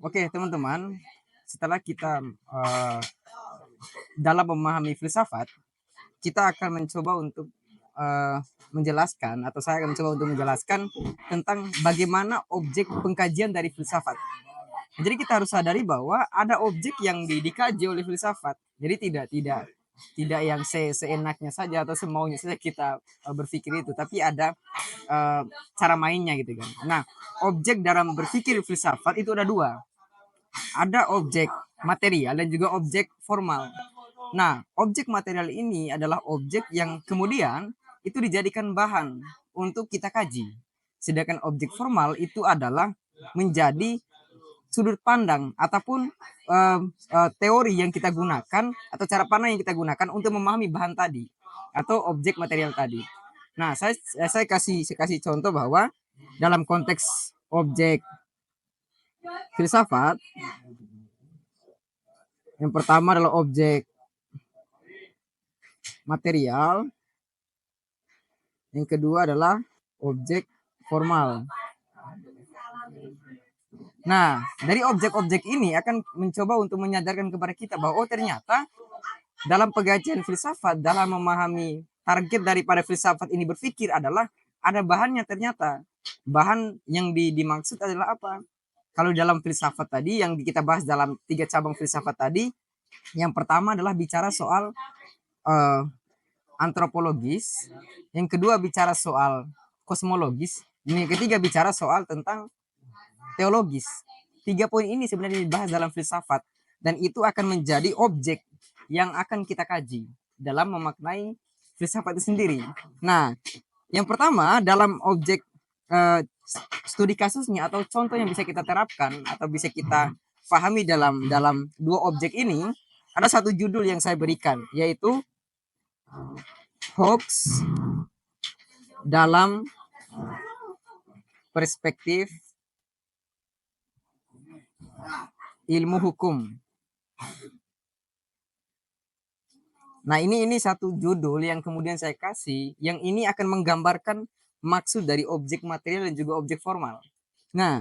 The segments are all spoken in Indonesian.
Oke, teman-teman, setelah kita dalam memahami filsafat, kita akan mencoba untuk eh, menjelaskan, atau saya akan mencoba untuk menjelaskan tentang bagaimana objek pengkajian dari filsafat. Jadi kita harus sadari bahwa ada objek yang dikaji oleh filsafat. Jadi tidak yang seenaknya saja atau semaunya saja kita berpikir itu, tapi ada eh, cara mainnya gitu kan. Nah, objek dalam berpikir filsafat itu ada dua. Ada objek material dan juga objek formal. Nah, objek material ini adalah objek yang kemudian itu dijadikan bahan untuk kita kaji. Sedangkan objek formal itu adalah menjadi sudut pandang ataupun teori yang kita gunakan atau cara pandang yang kita gunakan untuk memahami bahan tadi atau objek material tadi. Nah, saya kasih contoh bahwa dalam konteks objek filsafat, yang pertama adalah objek material, yang kedua adalah objek formal. Nah, dari objek-objek ini akan mencoba untuk menyadarkan kepada kita bahwa ternyata dalam pengajian filsafat, dalam memahami target daripada filsafat ini berpikir adalah ada bahannya ternyata. Bahan yang dimaksud adalah apa? Kalau dalam filsafat tadi yang kita bahas dalam 3 cabang filsafat tadi, yang pertama adalah bicara soal uh, antropologis, yang kedua bicara soal kosmologis, yang ketiga bicara soal tentang teologis. 3 poin ini sebenarnya dibahas dalam filsafat dan itu akan menjadi objek yang akan kita kaji dalam memaknai filsafat itu sendiri. Nah, yang pertama dalam objek studi kasusnya atau contoh yang bisa kita terapkan atau bisa kita pahami dalam dua objek ini, ada satu judul yang saya berikan, yaitu hoax dalam perspektif ilmu hukum. Nah, ini satu judul yang kemudian saya kasih, yang ini akan menggambarkan maksud dari objek material dan juga objek formal. Nah,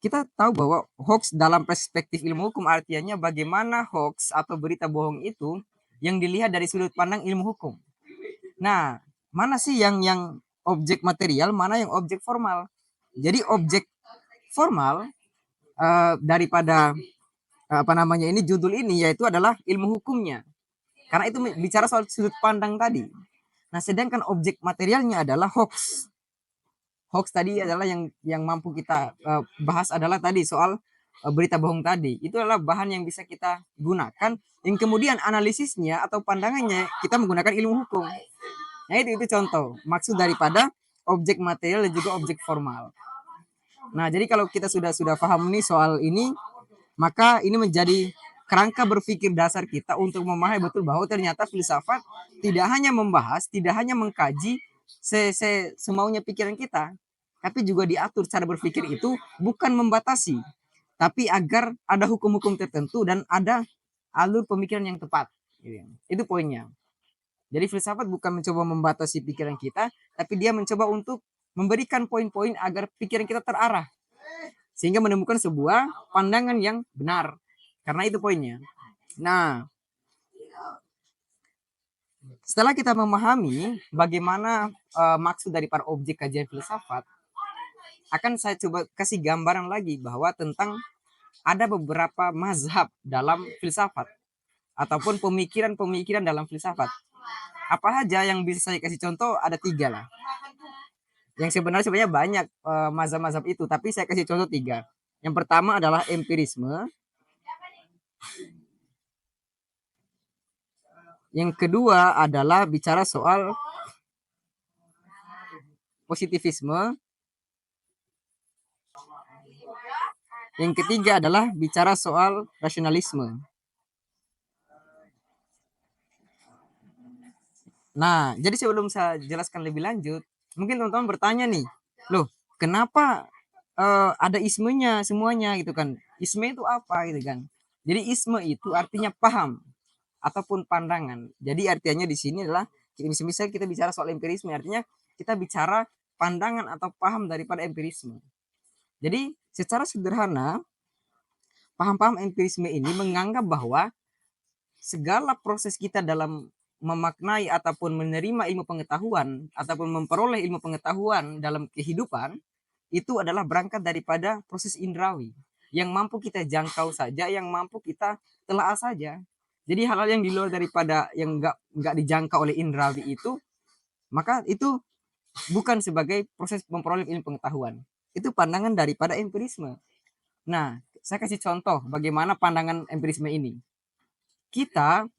kita tahu bahwa hoax dalam perspektif ilmu hukum artinya bagaimana hoax atau berita bohong itu yang dilihat dari sudut pandang ilmu hukum. Nah, mana sih yang objek material, mana yang objek formal? Jadi objek formal daripada apa namanya ini judul ini yaitu adalah ilmu hukumnya. Karena itu bicara soal sudut pandang tadi. Nah, sedangkan objek materialnya adalah hoax. Hoax tadi adalah yang mampu kita bahas adalah tadi soal berita bohong tadi. Itu adalah bahan yang bisa kita gunakan yang kemudian analisisnya atau pandangannya kita menggunakan ilmu hukum. Nah, itu contoh maksud daripada objek material dan juga objek formal. Nah, jadi kalau kita sudah paham nih soal ini, maka ini menjadi kerangka berpikir dasar kita untuk memahami betul bahwa ternyata filsafat tidak hanya membahas, tidak hanya mengkaji semaunya pikiran kita, tapi juga diatur cara berpikir itu bukan membatasi, tapi agar ada hukum-hukum tertentu dan ada alur pemikiran yang tepat. Itu poinnya. Jadi filsafat bukan mencoba membatasi pikiran kita, tapi dia mencoba untuk memberikan poin-poin agar pikiran kita terarah sehingga menemukan sebuah pandangan yang benar. Karena itu poinnya. Nah, setelah kita memahami bagaimana maksud dari para objek kajian filsafat, akan saya coba kasih gambaran lagi bahwa tentang ada beberapa mazhab dalam filsafat ataupun pemikiran-pemikiran dalam filsafat. Apa saja yang bisa saya kasih contoh? Ada 3 lah. Yang sebenarnya banyak mazhab-mazhab itu, tapi saya kasih contoh 3. Yang pertama adalah empirisme. Yang kedua adalah bicara soal positivisme. Yang ketiga adalah bicara soal rasionalisme. Nah, jadi sebelum saya jelaskan lebih lanjut, mungkin teman-teman bertanya nih, loh, kenapa ada ismenya semuanya gitu kan? Isme itu apa gitu kan? Jadi isme itu artinya paham ataupun pandangan. Jadi artinya di sini adalah misalnya kita bicara soal empirisme, artinya kita bicara pandangan atau paham daripada empirisme. Jadi secara sederhana paham-paham empirisme ini menganggap bahwa segala proses kita dalam memaknai ataupun menerima ilmu pengetahuan ataupun memperoleh ilmu pengetahuan dalam kehidupan itu adalah berangkat daripada proses indrawi yang mampu kita jangkau saja, yang mampu kita telaah saja. Jadi hal-hal yang di luar daripada yang nggak dijangkau oleh indrawi itu, maka itu bukan sebagai proses memperoleh ilmu pengetahuan. Itu pandangan daripada empirisme. Nah, saya kasih contoh bagaimana pandangan empirisme ini. Kita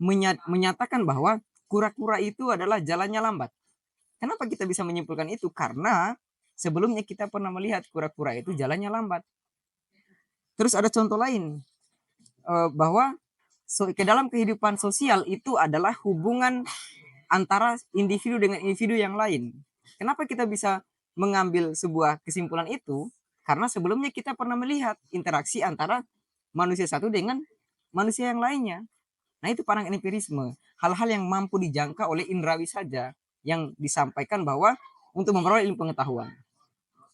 menyatakan bahwa kura-kura itu adalah jalannya lambat. Kenapa kita bisa menyimpulkan itu? Karena sebelumnya kita pernah melihat kura-kura itu jalannya lambat. Terus ada contoh lain, bahwa ke dalam kehidupan sosial itu adalah hubungan antara individu dengan individu yang lain. Kenapa kita bisa mengambil sebuah kesimpulan itu? Karena sebelumnya kita pernah melihat interaksi antara manusia satu dengan manusia yang lainnya. Nah, itu pandangan empirisme. Hal-hal yang mampu dijangka oleh indrawi saja yang disampaikan bahwa untuk memperoleh ilmu pengetahuan.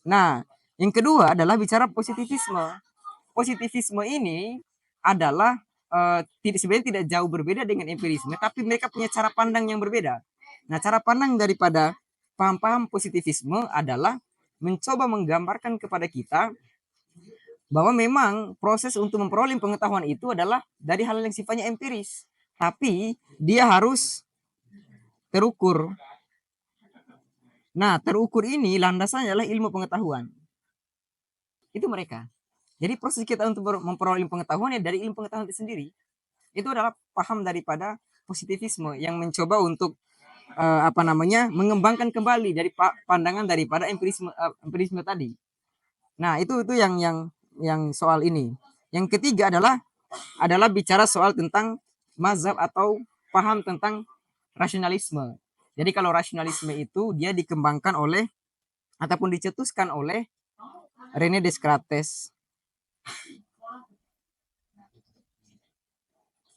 Nah, yang kedua adalah bicara positivisme. Positivisme ini adalah sebenarnya tidak jauh berbeda dengan empirisme, tapi mereka punya cara pandang yang berbeda. Nah, cara pandang daripada paham-paham positivisme adalah mencoba menggambarkan kepada kita bahwa memang proses untuk memperoleh pengetahuan itu adalah dari hal yang sifatnya empiris, tapi dia harus terukur. Nah, terukur ini landasannya adalah ilmu pengetahuan. Itu mereka. Jadi proses kita untuk memperoleh pengetahuan ya dari ilmu pengetahuan itu sendiri. Itu adalah paham daripada positivisme yang mencoba untuk mengembangkan kembali dari pandangan daripada empirisme tadi. Nah, itu yang soal ini. Yang ketiga adalah bicara soal tentang mazhab atau paham tentang rasionalisme. Jadi kalau rasionalisme itu dia dikembangkan oleh ataupun dicetuskan oleh René Descartes.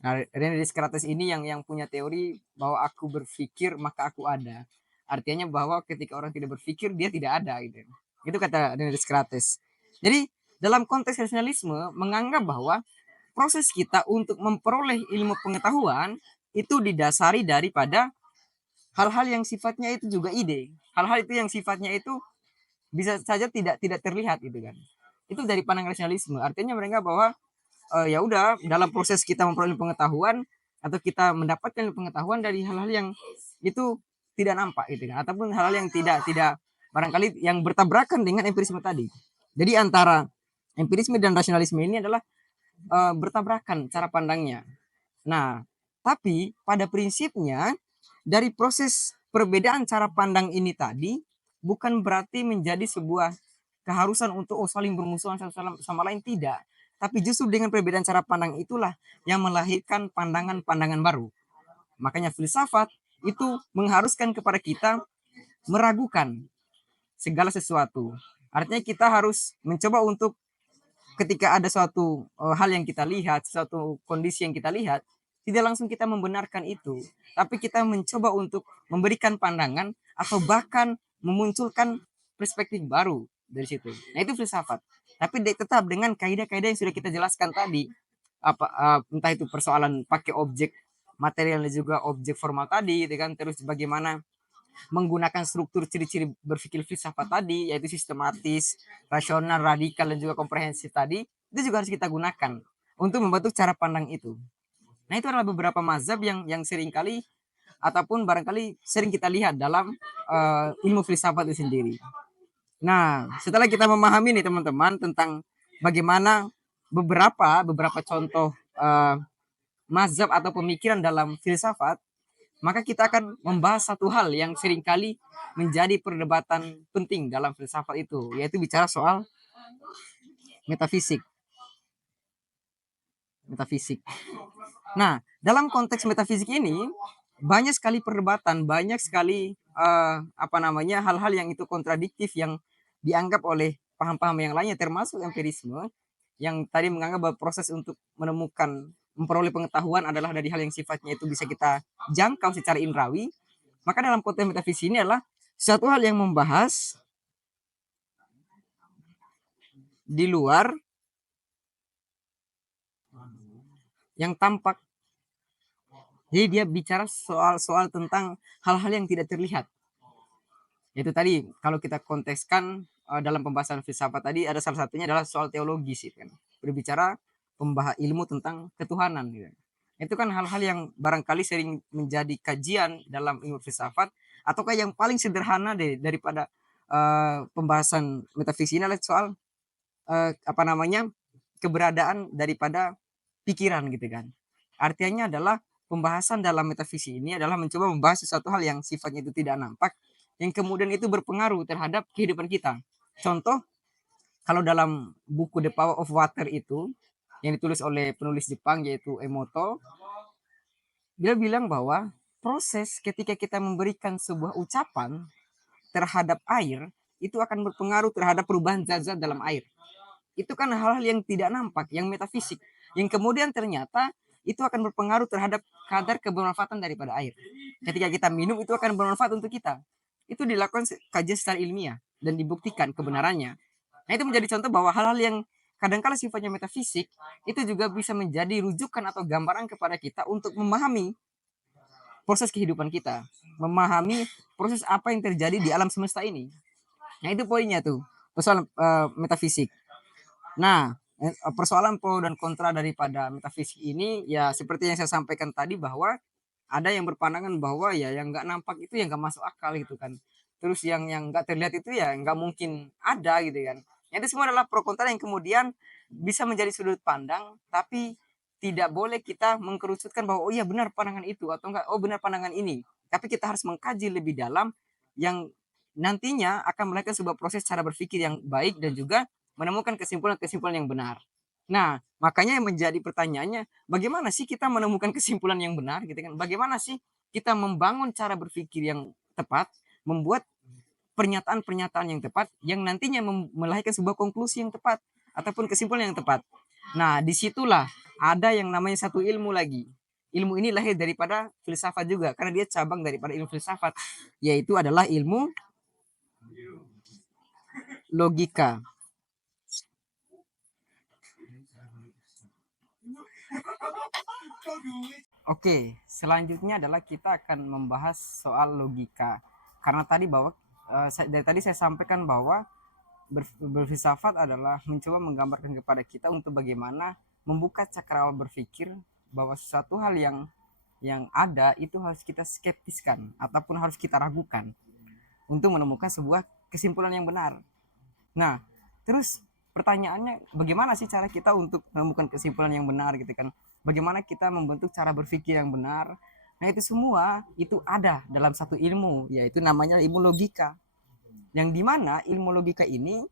Nah, René Descartes ini yang punya teori bahwa aku berpikir maka aku ada. Artinya bahwa ketika orang tidak berpikir dia tidak ada gitu. Itu kata René Descartes. Jadi dalam konteks rasionalisme menganggap bahwa proses kita untuk memperoleh ilmu pengetahuan itu didasari daripada hal-hal yang sifatnya itu juga ide. Hal-hal itu yang sifatnya itu bisa saja tidak terlihat gitu kan. Itu dari pandang rasionalisme. Artinya mereka bahwa ya udah dalam proses kita memperoleh pengetahuan atau kita mendapatkan pengetahuan dari hal-hal yang itu tidak nampak gitu kan, ataupun hal-hal yang tidak barangkali yang bertabrakan dengan empirisme tadi. Jadi antara empirisme dan rasionalisme ini adalah bertabrakan cara pandangnya. Nah, tapi pada prinsipnya dari proses perbedaan cara pandang ini tadi bukan berarti menjadi sebuah keharusan untuk saling bermusuhan satu sama lain, tidak. Tapi justru dengan perbedaan cara pandang itulah yang melahirkan pandangan-pandangan baru. Makanya filsafat itu mengharuskan kepada kita meragukan segala sesuatu. Artinya kita harus mencoba untuk ketika ada suatu hal yang kita lihat, suatu kondisi yang kita lihat, tidak langsung kita membenarkan itu, tapi kita mencoba untuk memberikan pandangan atau bahkan memunculkan perspektif baru dari situ. Nah, itu filsafat. Tapi tetap dengan kaidah-kaidah yang sudah kita jelaskan tadi, entah itu persoalan pakai objek material dan juga objek formal tadi, gitu kan, terus bagaimana menggunakan struktur ciri-ciri berpikir filsafat tadi, yaitu sistematis, rasional, radikal, dan juga komprehensif tadi, itu juga harus kita gunakan untuk membentuk cara pandang itu. Nah, itu adalah beberapa mazhab yang seringkali ataupun barangkali sering kita lihat dalam ilmu filsafat itu sendiri. Nah, setelah kita memahami nih teman-teman tentang bagaimana beberapa contoh mazhab atau pemikiran dalam filsafat, maka kita akan membahas satu hal yang seringkali menjadi perdebatan penting dalam filsafat itu, yaitu bicara soal metafisik. Nah, dalam konteks metafisik ini banyak sekali perdebatan, banyak sekali hal-hal yang itu kontradiktif yang dianggap oleh paham-paham yang lainnya, termasuk empirisme yang tadi menganggap bahwa proses untuk memperoleh pengetahuan adalah dari hal yang sifatnya itu bisa kita jangkau secara indrawi. Maka dalam konteks metafisik ini adalah suatu hal yang membahas di luar yang tampak. Jadi dia bicara soal tentang hal-hal yang tidak terlihat. Itu tadi kalau kita kontekskan dalam pembahasan filsafat tadi ada salah satunya adalah soal teologis gitu kan. Berbicara ilmu tentang ketuhanan gitu. Itu kan hal-hal yang barangkali sering menjadi kajian dalam ilmu filsafat ataukah yang paling sederhana daripada pembahasan metafisik ini adalah soal apa namanya keberadaan daripada pikiran gitu kan. Artinya adalah pembahasan dalam metafisik ini adalah mencoba membahas sesuatu hal yang sifatnya itu tidak nampak, yang kemudian itu berpengaruh terhadap kehidupan kita. Contoh, kalau dalam buku The Power of Water itu, yang ditulis oleh penulis Jepang yaitu Emoto, dia bilang bahwa proses ketika kita memberikan sebuah ucapan terhadap air, itu akan berpengaruh terhadap perubahan zat-zat dalam air. Itu kan hal-hal yang tidak nampak, yang metafisik. Yang kemudian ternyata itu akan berpengaruh terhadap kadar kebermanfaatan daripada air. Ketika kita minum itu akan bermanfaat untuk kita. Itu dilakukan kajian secara ilmiah dan dibuktikan kebenarannya. Nah itu menjadi contoh bahwa hal-hal yang kadang-kala sifatnya metafisik itu juga bisa menjadi rujukan atau gambaran kepada kita untuk memahami proses kehidupan kita, memahami proses apa yang terjadi di alam semesta ini. Nah itu poinnya tuh, persoalan metafisik. Nah, persoalan pro dan kontra daripada metafisik ini ya seperti yang saya sampaikan tadi bahwa ada yang berpandangan bahwa ya yang nggak nampak itu yang nggak masuk akal gitu kan. Terus yang nggak terlihat itu ya nggak mungkin ada gitu kan. Itu semua adalah pro kontra yang kemudian bisa menjadi sudut pandang, tapi tidak boleh kita mengkerucutkan bahwa oh iya benar pandangan itu atau enggak oh benar pandangan ini. Tapi kita harus mengkaji lebih dalam yang nantinya akan melahirkan sebuah proses cara berpikir yang baik dan juga menemukan kesimpulan-kesimpulan yang benar. Nah, makanya yang menjadi pertanyaannya, bagaimana sih kita menemukan kesimpulan yang benar gitu kan? Bagaimana sih kita membangun cara berpikir yang tepat, membuat pernyataan-pernyataan yang tepat yang nantinya melahirkan sebuah konklusi yang tepat ataupun kesimpulan yang tepat. Nah, disitulah ada yang namanya satu ilmu lagi. Ilmu ini lahir daripada filsafat juga karena dia cabang daripada ilmu filsafat, yaitu adalah ilmu logika. Oke, selanjutnya adalah kita akan membahas soal logika. Karena tadi bahwa dari tadi saya sampaikan bahwa berfilsafat adalah mencoba menggambarkan kepada kita untuk bagaimana membuka cakrawala berpikir bahwa sesuatu hal yang ada itu harus kita skeptiskan ataupun harus kita ragukan untuk menemukan sebuah kesimpulan yang benar. Nah, terus pertanyaannya bagaimana sih cara kita untuk menemukan kesimpulan yang benar gitu kan? Bagaimana kita membentuk cara berpikir yang benar? Nah, itu semua itu ada dalam satu ilmu, yaitu namanya ilmu logika. Yang dimana ilmu logika ini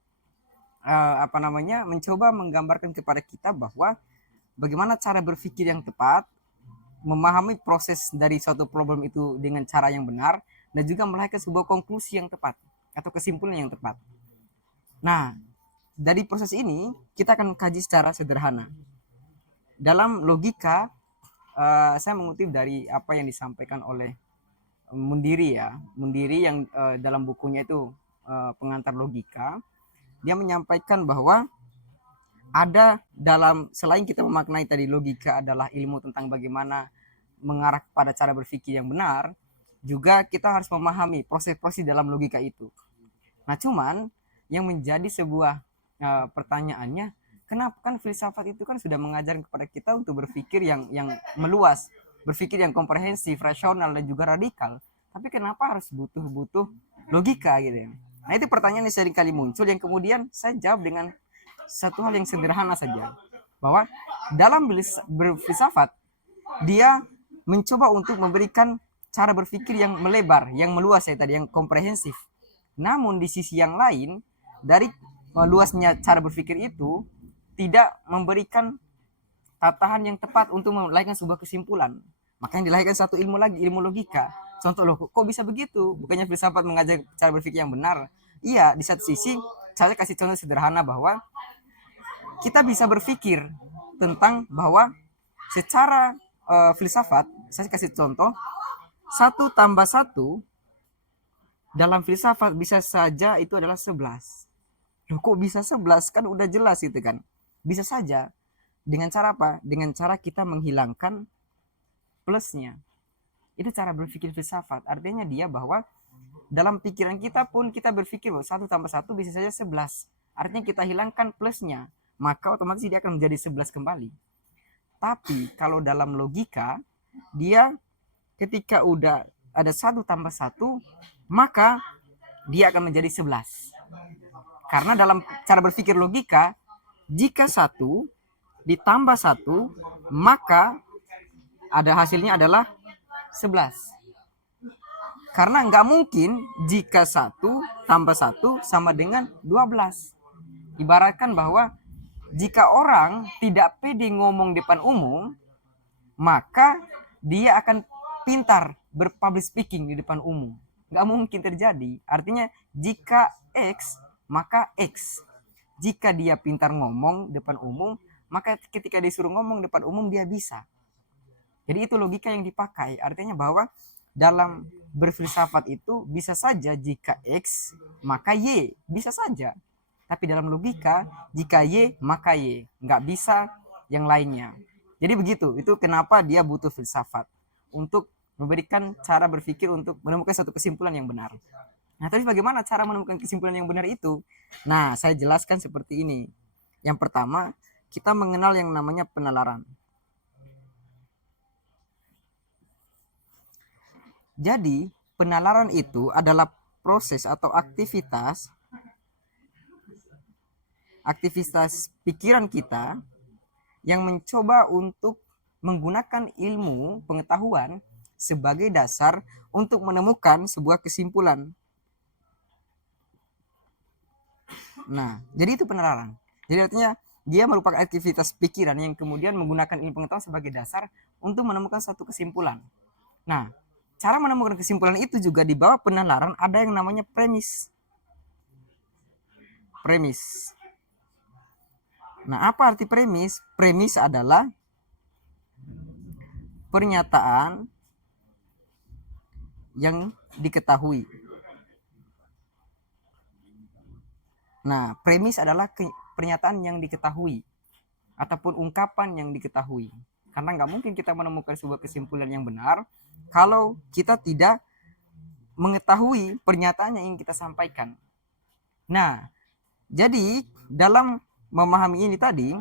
mencoba menggambarkan kepada kita bahwa bagaimana cara berpikir yang tepat, memahami proses dari suatu problem itu dengan cara yang benar, dan juga melahirkan sebuah konklusi yang tepat atau kesimpulan yang tepat. Nah, dari proses ini kita akan kaji secara sederhana. Dalam logika, saya mengutip dari apa yang disampaikan oleh Mundiri ya. Mundiri yang dalam bukunya itu Pengantar Logika, dia menyampaikan bahwa ada dalam selain kita memaknai tadi logika adalah ilmu tentang bagaimana mengarah pada cara berpikir yang benar, juga kita harus memahami proses-proses dalam logika itu. Nah, cuman yang menjadi sebuah pertanyaannya, kenapa kan filsafat itu kan sudah mengajar kepada kita untuk berpikir yang meluas, berpikir yang komprehensif, rasional dan juga radikal. Tapi kenapa harus butuh logika gitu ya? Nah, itu pertanyaan yang sering kali muncul yang kemudian saya jawab dengan satu hal yang sederhana saja, bahwa dalam berfilsafat dia mencoba untuk memberikan cara berpikir yang melebar, yang meluas ya tadi, yang komprehensif. Namun di sisi yang lain, dari luasnya cara berpikir itu tidak memberikan tatahan yang tepat untuk melahirkan sebuah kesimpulan. Makanya dilahirkan satu ilmu lagi, ilmu logika. Contoh loh, kok bisa begitu? Bukannya filsafat mengajar cara berpikir yang benar? Iya, di satu sisi saya kasih contoh sederhana bahwa kita bisa berpikir tentang bahwa secara filsafat, saya kasih contoh, 1+1 dalam filsafat bisa saja itu adalah 11. Loh kok bisa 11? Kan udah jelas gitu kan. Bisa saja. Dengan cara apa? Dengan cara kita menghilangkan plusnya. Itu cara berpikir filsafat. Artinya dia bahwa dalam pikiran kita pun kita berpikir bahwa 1 tambah 1 bisa saja 11. Artinya kita hilangkan plusnya, maka otomatis dia akan menjadi 11 kembali. Tapi kalau dalam logika, dia ketika udah ada 1 tambah 1, maka dia akan menjadi 11. Karena dalam cara berpikir logika, jika 1 ditambah 1, maka ada hasilnya adalah 11. Karena nggak mungkin jika 1 tambah 1 sama dengan 12. Ibaratkan bahwa jika orang tidak pede ngomong depan umum, maka dia akan pintar berpublic speaking di depan umum. Nggak mungkin terjadi. Artinya jika X, maka X. Jika dia pintar ngomong depan umum, maka ketika disuruh ngomong depan umum dia bisa. Jadi itu logika yang dipakai. Artinya bahwa dalam berfilsafat itu bisa saja jika X maka Y, bisa saja. Tapi dalam logika jika Y maka Y, nggak bisa yang lainnya. Jadi begitu, itu kenapa dia butuh filsafat untuk memberikan cara berpikir untuk menemukan satu kesimpulan yang benar. Nah, tapi bagaimana cara menemukan kesimpulan yang benar itu? Nah, saya jelaskan seperti ini. Yang pertama, kita mengenal yang namanya penalaran. Jadi, penalaran itu adalah proses atau aktivitas pikiran kita yang mencoba untuk menggunakan ilmu pengetahuan sebagai dasar untuk menemukan sebuah kesimpulan. Nah, jadi itu penalaran. Jadi artinya dia merupakan aktivitas pikiran yang kemudian menggunakan ilmu pengetahuan sebagai dasar untuk menemukan suatu kesimpulan. Nah, cara menemukan kesimpulan itu juga di bawah penalaran ada yang namanya premis. Premis. Nah, apa arti premis? Premis adalah pernyataan yang diketahui. Nah, premis adalah pernyataan yang diketahui ataupun ungkapan yang diketahui. Karena nggak mungkin kita menemukan sebuah kesimpulan yang benar kalau kita tidak mengetahui pernyataan yang ingin kita sampaikan. Nah, jadi dalam memahami ini tadi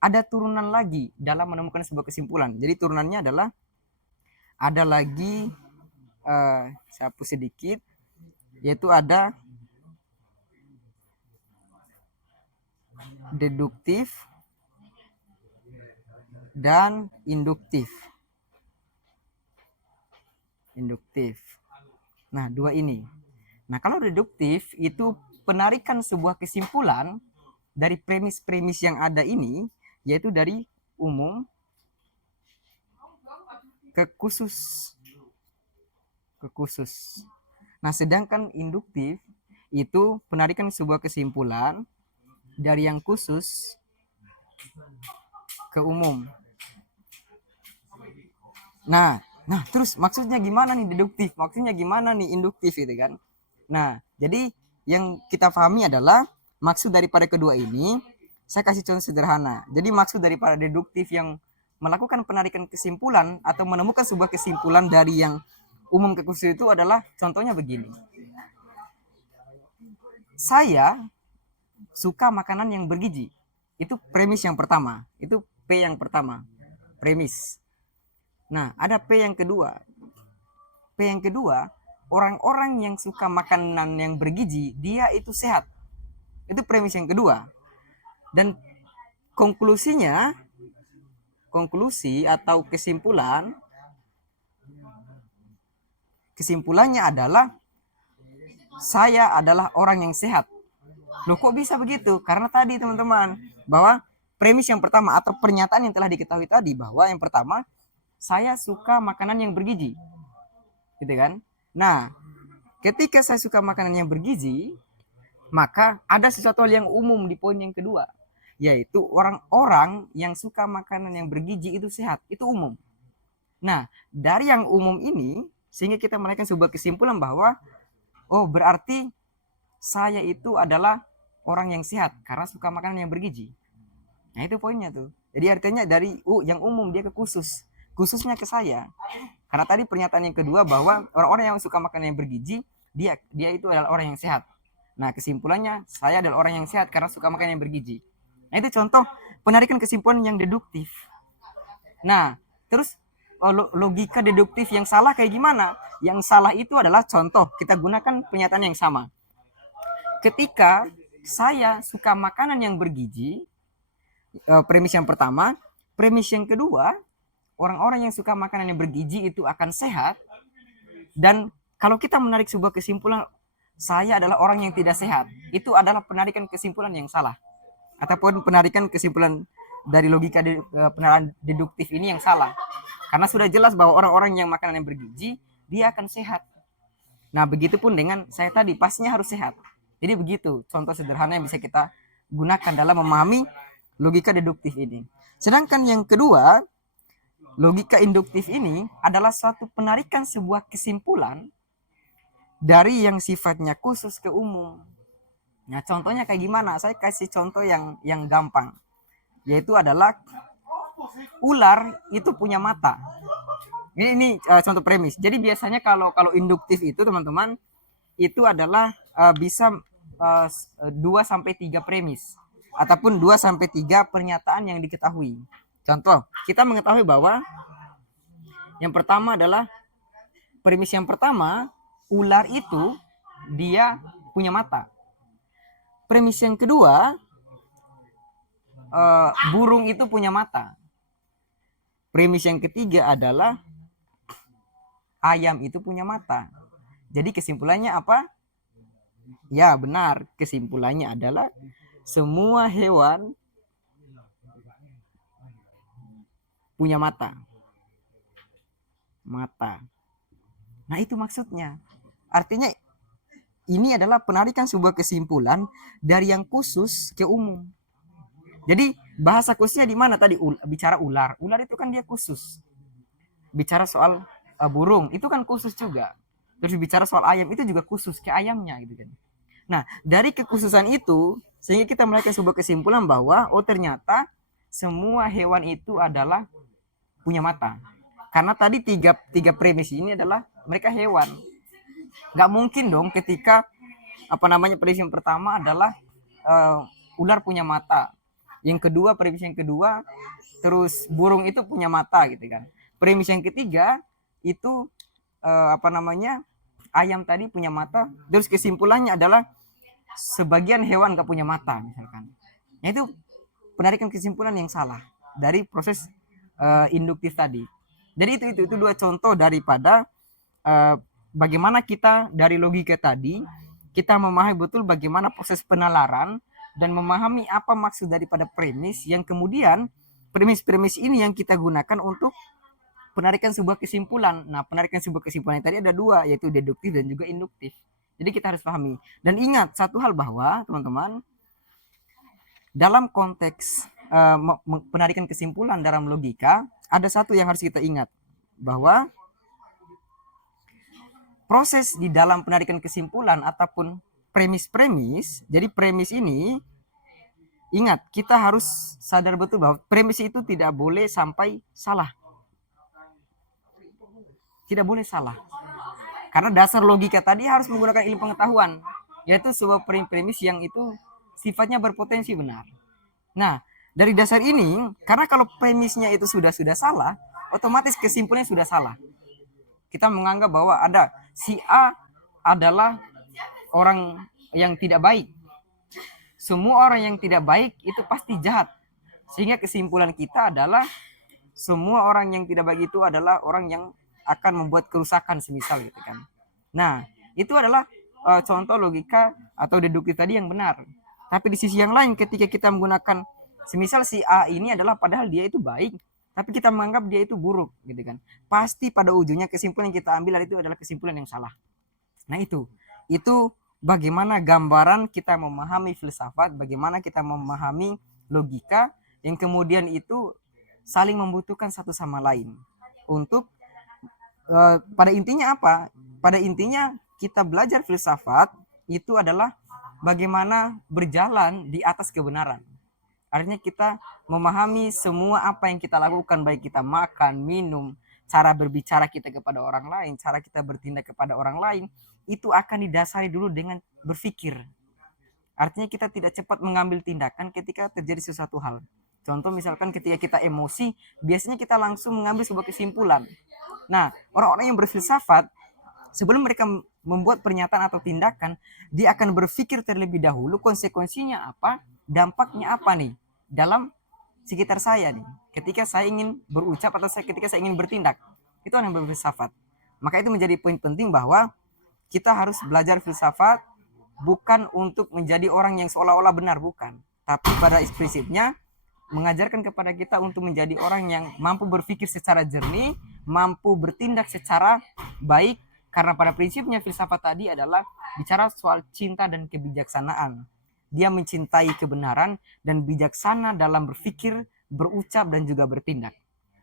ada turunan lagi dalam menemukan sebuah kesimpulan. Jadi turunannya adalah ada lagi saya hapus sedikit, yaitu ada deduktif dan induktif. Nah, dua ini. Nah, kalau deduktif itu penarikan sebuah kesimpulan dari premis-premis yang ada ini, yaitu dari umum ke khusus. Nah, sedangkan induktif itu penarikan sebuah kesimpulan dari yang khusus ke umum. Nah, terus maksudnya gimana nih deduktif? Maksudnya gimana nih induktif gitu kan? Nah, jadi yang kita pahami adalah maksud daripada kedua ini, saya kasih contoh sederhana. Jadi maksud daripada deduktif yang melakukan penarikan kesimpulan atau menemukan sebuah kesimpulan dari yang umum ke khusus itu adalah contohnya begini. Saya suka makanan yang bergizi. Itu premis yang pertama. Itu P yang pertama. Premis. Nah, ada P yang kedua. P yang kedua, orang-orang yang suka makanan yang bergizi, dia itu sehat. Itu premis yang kedua. Dan konklusi atau kesimpulannya adalah saya adalah orang yang sehat. Loh, kok bisa begitu? Karena tadi teman-teman, bahwa premis yang pertama atau pernyataan yang telah diketahui tadi bahwa yang pertama, saya suka makanan yang bergizi. Gitu kan? Nah, ketika saya suka makanan yang bergizi, maka ada sesuatu hal yang umum di poin yang kedua, yaitu orang-orang yang suka makanan yang bergizi itu sehat. Itu umum. Nah, dari yang umum ini, sehingga kita menaikkan sebuah kesimpulan bahwa, oh berarti saya itu adalah orang yang sehat karena suka makanan yang bergizi. Nah, itu poinnya tuh. Jadi artinya dari yang umum dia ke khusus, khususnya ke saya. Karena tadi pernyataan yang kedua bahwa orang-orang yang suka makan yang bergizi, dia itu adalah orang yang sehat. Nah, kesimpulannya saya adalah orang yang sehat karena suka makan yang bergizi. Nah, itu contoh penarikan kesimpulan yang deduktif. Nah, terus logika deduktif yang salah kayak gimana? Yang salah itu adalah contoh, kita gunakan pernyataan yang sama. Ketika saya suka makanan yang bergizi, premis yang pertama. Premis yang kedua, orang-orang yang suka makanan yang bergizi itu akan sehat. Dan kalau kita menarik sebuah kesimpulan, saya adalah orang yang tidak sehat, itu adalah penarikan kesimpulan yang salah. Ataupun penarikan kesimpulan dari logika penerapan deduktif ini yang salah. Karena sudah jelas bahwa orang-orang yang makanan yang bergizi, dia akan sehat. Nah, begitupun dengan saya tadi, pastinya harus sehat. Jadi begitu contoh sederhana yang bisa kita gunakan dalam memahami logika deduktif ini. Sedangkan yang kedua, logika induktif ini adalah suatu penarikan sebuah kesimpulan dari yang sifatnya khusus ke umum. Nah, contohnya kayak gimana? Saya kasih contoh yang gampang. Yaitu adalah ular itu punya mata. Ini contoh premis. Jadi biasanya kalau induktif itu teman-teman itu adalah bisa 2 sampai 3 premis ataupun 2 sampai 3 pernyataan yang diketahui. Contoh, kita mengetahui bahwa yang pertama adalah premis yang pertama, ular itu dia punya mata. Premis yang kedua, burung itu punya mata. Premis yang ketiga adalah ayam itu punya mata. Jadi kesimpulannya apa? Ya, benar. Kesimpulannya adalah semua hewan punya mata. Mata. Nah, itu maksudnya. Artinya ini adalah penarikan sebuah kesimpulan dari yang khusus ke umum. Jadi bahasa khususnya di mana tadi? Bicara ular. Ular itu kan dia khusus. Bicara soal burung itu kan khusus juga. Terus bicara soal ayam itu juga khusus ke ayamnya gitu kan. Nah, dari kekhususan itu sehingga kita melakukan sebuah kesimpulan bahwa ternyata semua hewan itu adalah punya mata. Karena tadi tiga premis ini adalah mereka hewan. Nggak mungkin dong ketika premis yang pertama adalah ular punya mata. Yang kedua, premis yang kedua, terus burung itu punya mata gitu kan. Premis yang ketiga itu ayam tadi punya mata. Terus kesimpulannya adalah sebagian hewan nggak punya mata misalkan. Nah, itu penarikan kesimpulan yang salah dari proses induktif tadi. Jadi itu 2 contoh daripada bagaimana kita dari logika tadi kita memahami betul bagaimana proses penalaran dan memahami apa maksud daripada premis yang kemudian premis-premis ini yang kita gunakan untuk penarikan sebuah kesimpulan. Nah, penarikan sebuah kesimpulan yang tadi ada 2, yaitu deduktif dan juga induktif. Jadi kita harus pahami. Dan ingat satu hal bahwa teman-teman, dalam konteks penarikan kesimpulan dalam logika, ada satu yang harus kita ingat, bahwa proses di dalam penarikan kesimpulan ataupun premis-premis, jadi premis ini, ingat, kita harus sadar betul bahwa premis itu tidak boleh sampai salah. Tidak boleh salah. Karena dasar logika tadi harus menggunakan ilmu pengetahuan, yaitu sebuah premis yang itu sifatnya berpotensi benar. Nah, dari dasar ini, karena kalau premisnya itu sudah salah, otomatis kesimpulannya sudah salah. Kita menganggap bahwa ada si A adalah orang yang tidak baik. Semua orang yang tidak baik itu pasti jahat. Sehingga kesimpulan kita adalah semua orang yang tidak baik itu adalah orang yang akan membuat kerusakan semisal gitu kan. Nah, itu adalah contoh logika atau deduktif tadi yang benar. Tapi di sisi yang lain ketika kita menggunakan semisal si A ini adalah padahal dia itu baik, tapi kita menganggap dia itu buruk gitu kan. Pasti pada ujungnya kesimpulan yang kita ambil itu adalah kesimpulan yang salah. Nah, itu bagaimana gambaran kita memahami filsafat, bagaimana kita memahami logika yang kemudian itu saling membutuhkan satu sama lain untuk pada intinya apa? Pada intinya kita belajar filsafat itu adalah bagaimana berjalan di atas kebenaran. Artinya kita memahami semua apa yang kita lakukan, baik kita makan, minum, cara berbicara kita kepada orang lain, cara kita bertindak kepada orang lain, itu akan didasari dulu dengan berpikir. Artinya kita tidak cepat mengambil tindakan ketika terjadi sesuatu hal. Contoh misalkan ketika kita emosi, biasanya kita langsung mengambil sebuah kesimpulan. Nah, orang-orang yang berfilsafat, sebelum mereka membuat pernyataan atau tindakan, dia akan berpikir terlebih dahulu konsekuensinya apa, dampaknya apa nih dalam sekitar saya nih. Ketika saya ingin berucap atau ketika saya ingin bertindak, itu yang berfilsafat. Maka itu menjadi poin penting bahwa kita harus belajar filsafat bukan untuk menjadi orang yang seolah-olah benar, bukan. Tapi pada prinsipnya mengajarkan kepada kita untuk menjadi orang yang mampu berpikir secara jernih, mampu bertindak secara baik, karena pada prinsipnya filsafat tadi adalah bicara soal cinta dan kebijaksanaan. Dia mencintai kebenaran dan bijaksana dalam berpikir, berucap, dan juga bertindak.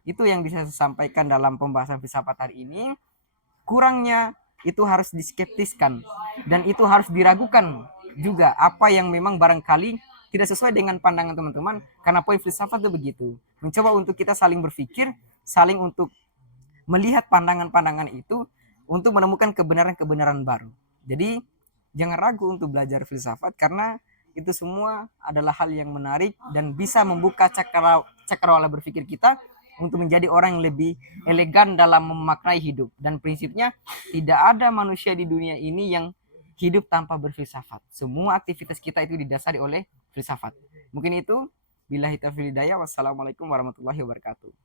Itu yang bisa saya sampaikan dalam pembahasan filsafat hari ini. Kurangnya itu harus diskeptiskan dan itu harus diragukan juga apa yang memang barangkali tidak sesuai dengan pandangan teman-teman, karena poin filsafat itu begitu, mencoba untuk kita saling berpikir, saling untuk melihat pandangan-pandangan itu untuk menemukan kebenaran-kebenaran baru. Jadi jangan ragu untuk belajar filsafat, karena itu semua adalah hal yang menarik dan bisa membuka cakrawala berpikir kita untuk menjadi orang yang lebih elegan dalam memaknai hidup. Dan prinsipnya tidak ada manusia di dunia ini yang hidup tanpa berfilsafat. Semua aktivitas kita itu didasari oleh filsafat. Mungkin itu. Billahi taufiq hidayah. Wassalamualaikum warahmatullahi wabarakatuh.